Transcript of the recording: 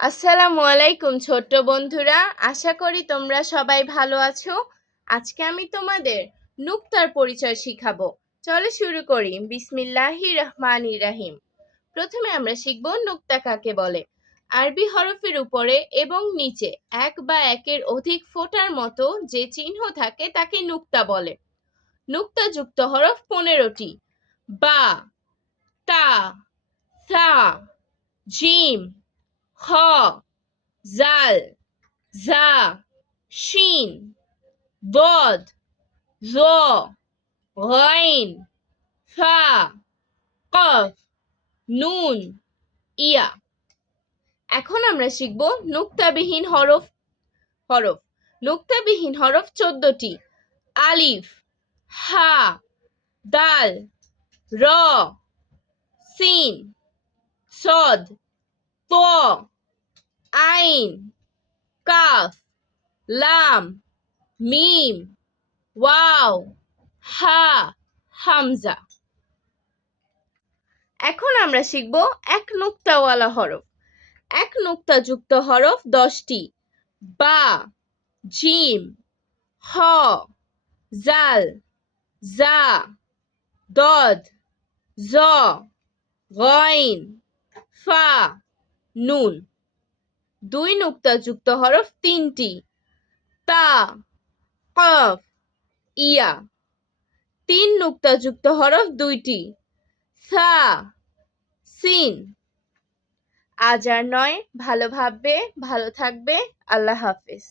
আসসালামু আলাইকুম ছোট্ট বন্ধুরা, আশা করি তোমরা সবাই ভালো আছো। আজকে আমি তোমাদের নুক্তার পরিচয় শিখাবো। চলো শুরু করি। বিসমিল্লাহির রহমানির রহিম। প্রথমে আমরা শিখব নুক্তা কাকে বলে। আরবি হরফের উপরে এবং নিচে এক বা একের অধিক ফোঁটার মতো যে চিহ্ন থাকে তাকে নুক্তা বলে। নুক্তা যুক্ত হরফ 15টি। বা, তা, সা, জিম, খ, জাল, জা, শিন, দদ, জ, গাইন, ফা, কফ, নুন, ইয়া। এখন আমরা শিখব নুক্তাবিহীন হরফ। নুক্তাবিহীন হরফ 14টি। আলিফ, হা, দাল, র, সিন, সদ, ত, আইন, কাফ, লাম, মিম, ওয়াও, হা, হামজা। এখন আমরা শিখব এক নুক্তাওয়ালা হরফ। এক নুক্তা যুক্ত হরফ 10টি। বা, জিম, হ, জাল, জা, দদ, জ, গইন, ফা, নুন। দুই নুক্তা যুক্ত হরফ 3টি। তা, কফ, ইয়া। তিন নুক্তা যুক্ত হরফ 2টি। সা, সিন। আজ আর নয়, ভালো ভাববে, ভালো থাকবে। আল্লাহ হাফেজ।